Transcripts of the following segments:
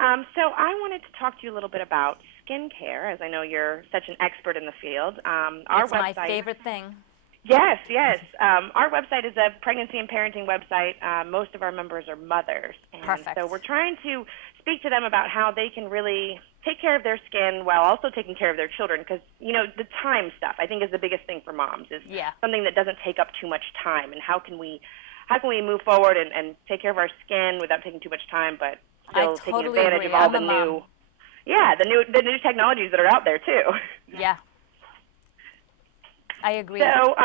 So I wanted to talk to you a little bit about skincare, as I know you're such an expert in the field. Our It's my website, favorite thing. yes, yes. Our website is a pregnancy and parenting website. Most of our members are mothers, and Perfect. so we're trying to speak to them about how they can really take care of their skin while also taking care of their children. Because the time stuff I think is the biggest thing for moms is Yeah. something that doesn't take up too much time. And how can we move forward and take care of our skin without taking too much time, but I still taking totally advantage agree. of all I'm the a mom. new, yeah, the new technologies that are out there too. Yeah. I agree. So,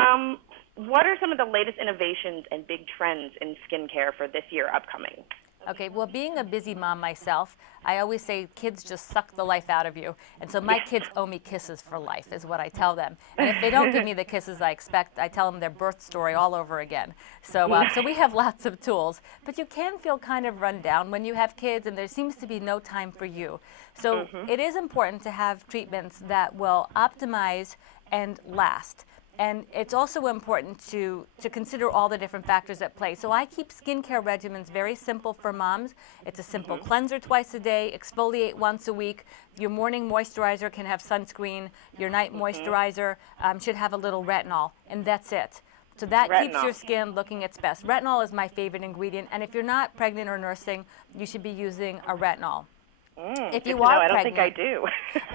what are some of the latest innovations and big trends in skincare for this year upcoming? Okay, well, being a busy mom myself, I always say kids just suck the life out of you. And so my kids owe me kisses for life, is what I tell them. And if they don't give me the kisses I expect, I tell them their birth story all over again. So we have lots of tools. But you can feel kind of run down when you have kids, and there seems to be no time for you. So it is important to have treatments that will optimize and last. And it's also important to consider all the different factors at play. So I keep skincare regimens very simple for moms. It's a simple cleanser twice a day, exfoliate once a week. Your morning moisturizer can have sunscreen. Your night moisturizer should have a little retinol, and that's it. So that keeps your skin looking its best. Retinol is my favorite ingredient, and if you're not pregnant or nursing, you should be using a retinol. If you are I don't pregnant, think I do.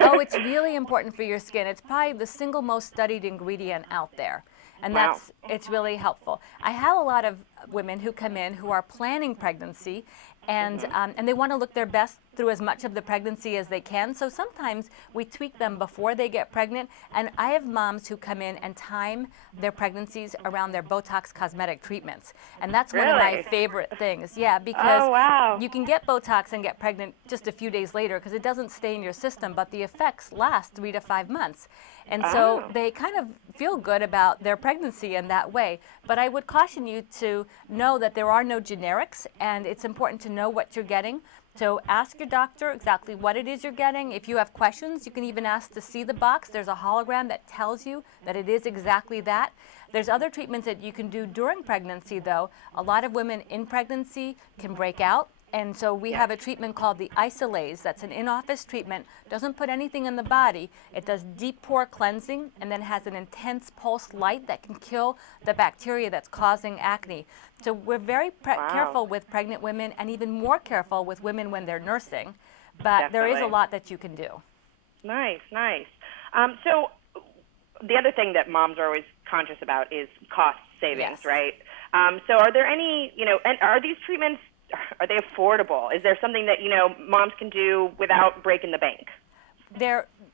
oh, it's really important for your skin. It's probably the single most studied ingredient out there. And Wow. it's really helpful. I have a lot of women who come in who are planning pregnancy, and they want to look their best through as much of the pregnancy as they can. So sometimes we tweak them before they get pregnant. And I have moms who come in and time their pregnancies around their Botox cosmetic treatments. And that's one of my Really? favorite things. Yeah, because Oh, wow. you can get Botox and get pregnant just a few days later because it doesn't stay in your system, but the effects last 3 to 5 months. And so Oh. they kind of feel good about their pregnancy in that way. But I would caution you to know that there are no generics, and it's important to know what you're getting. So ask your doctor exactly what it is you're getting. If you have questions, you can even ask to see the box. There's a hologram that tells you that it is exactly that. There's other treatments that you can do during pregnancy, though. A lot of women in pregnancy can break out. And so we have a treatment called the isolase. That's an in-office treatment. Doesn't put anything in the body. It does deep pore cleansing and then has an intense pulse light that can kill the bacteria that's causing acne. So we're very careful with pregnant women, and even more careful with women when they're nursing. But there is a Definitely. lot that you can do. Nice, nice. So the other thing that moms are always conscious about is cost savings, Yes. right? So are there any, and are these treatments, are they affordable? Is there something that, moms can do without breaking the bank?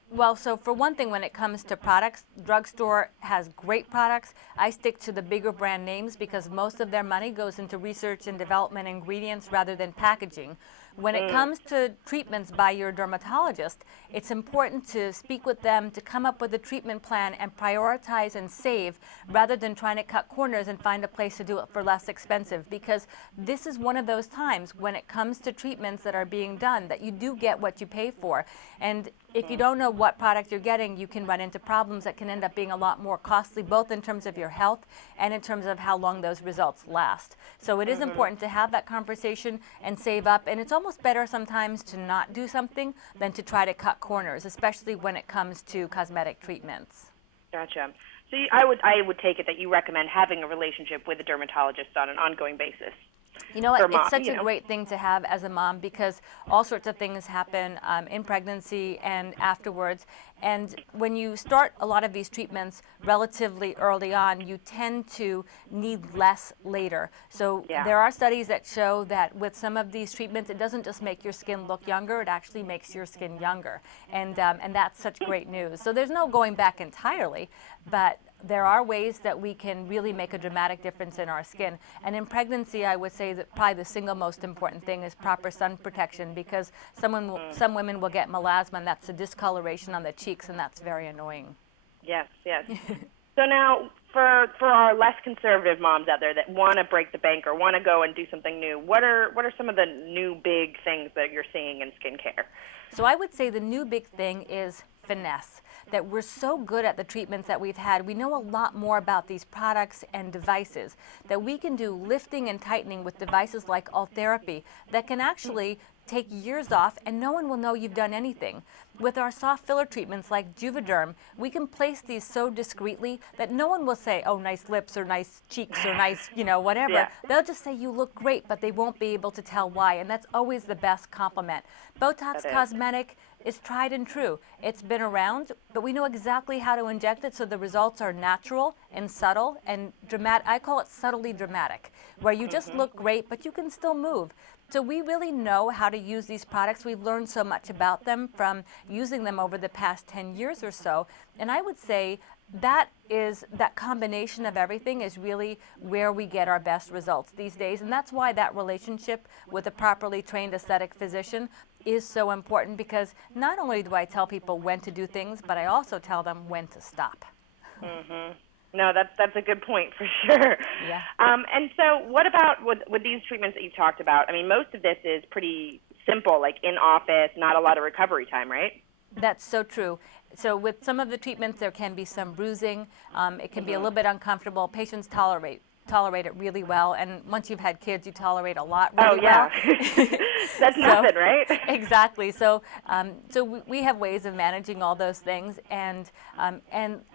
Well, so for one thing, when it comes to products, drugstore has great products. I stick to the bigger brand names because most of their money goes into research and development ingredients rather than packaging. When it comes to treatments by your dermatologist, it's important to speak with them to come up with a treatment plan and prioritize and save rather than trying to cut corners and find a place to do it for less expensive, because this is one of those times when it comes to treatments that are being done that you do get what you pay for. And if you don't know what product you're getting, you can run into problems that can end up being a lot more costly, both in terms of your health and in terms of how long those results last. So it is important to have that conversation and save up. And it's almost better sometimes to not do something than to try to cut corners, especially when it comes to cosmetic treatments. Gotcha. So I would take it that you recommend having a relationship with a dermatologist on an ongoing basis. You know what? For mom, It's such a great thing to have as a mom because all sorts of things happen in pregnancy and afterwards. And when you start a lot of these treatments relatively early on, you tend to need less later. So there are studies that show that with some of these treatments, it doesn't just make your skin look younger, it actually makes your skin younger. And that's such great news. So there's no going back entirely, but there are ways that we can really make a dramatic difference in our skin. And in pregnancy, I would say that probably the single most important thing is proper sun protection, because some women will get melasma, and that's a discoloration on the cheeks, and that's very annoying. Yes, yes. So now, for our less conservative moms out there that want to break the bank or want to go and do something new, what are some of the new big things that you're seeing in skincare? So I would say the new big thing is finesse, that we're so good at the treatments that we've had. We know a lot more about these products and devices, that we can do lifting and tightening with devices like Ultherapy that can actually take years off and no one will know you've done anything. With our soft filler treatments like Juvederm, we can place these so discreetly that no one will say, oh, nice lips or nice cheeks or nice, whatever. Yeah. They'll just say you look great, but they won't be able to tell why, and that's always the best compliment. Botox That is. Cosmetic is tried and true. It's been around, but we know exactly how to inject it so the results are natural and subtle and dramatic. I call it subtly dramatic, where you just look great, but you can still move. So we really know how to use these products. We've learned so much about them from using them over the past 10 years or so. And I would say that combination of everything is really where we get our best results these days. And that's why that relationship with a properly trained aesthetic physician is so important, because not only do I tell people when to do things, but I also tell them when to stop. No, that's a good point for sure. Yeah. And so what about with these treatments that you've talked about? I mean, most of this is pretty simple, like in office, not a lot of recovery time, right? That's so true. So with some of the treatments, there can be some bruising. It can be a little bit uncomfortable. Patients tolerate it really well, and once you've had kids, you tolerate a lot really well. That's nothing, right? Exactly. So we have ways of managing all those things, and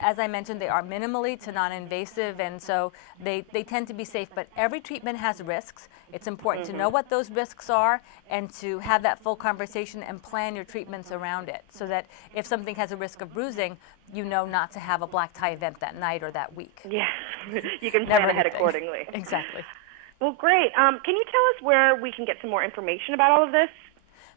as I mentioned, they are minimally to non-invasive, and so they tend to be safe. But every treatment has risks. It's important to know what those risks are and to have that full conversation and plan your treatments around it, so that if something has a risk of bruising, you know not to have a black tie event that night or that week. Yeah, you can plan ahead anything. accordingly. Exactly. Well, great. Can you tell us where we can get some more information about all of this?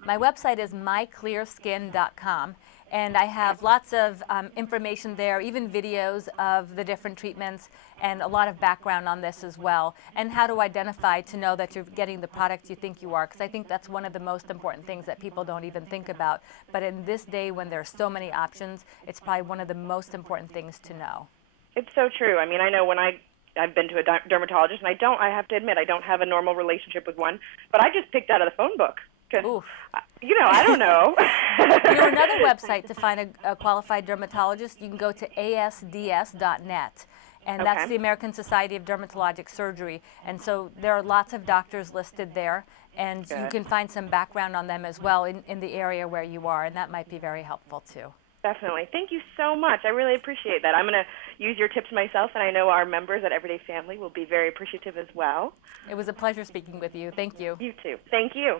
My website is myclearskin.com, and I have lots of information there, even videos of the different treatments, and a lot of background on this as well, and how to identify to know that you're getting the product you think you are, because I think that's one of the most important things that people don't even think about. But in this day when there are so many options, it's probably one of the most important things to know. It's so true. I mean, I know when I've been to a dermatologist, and I have to admit, I don't have a normal relationship with one, but I just picked out of the phone book. Because, I don't know. Another website to find a qualified dermatologist, you can go to asds.net. And that's the American Society of Dermatologic Surgery. And so there are lots of doctors listed there, and you can find some background on them as well in the area where you are, and that might be very helpful too. Definitely. Thank you so much. I really appreciate that. I'm going to use your tips myself, and I know our members at Everyday Family will be very appreciative as well. It was a pleasure speaking with you. Thank you. You too. Thank you.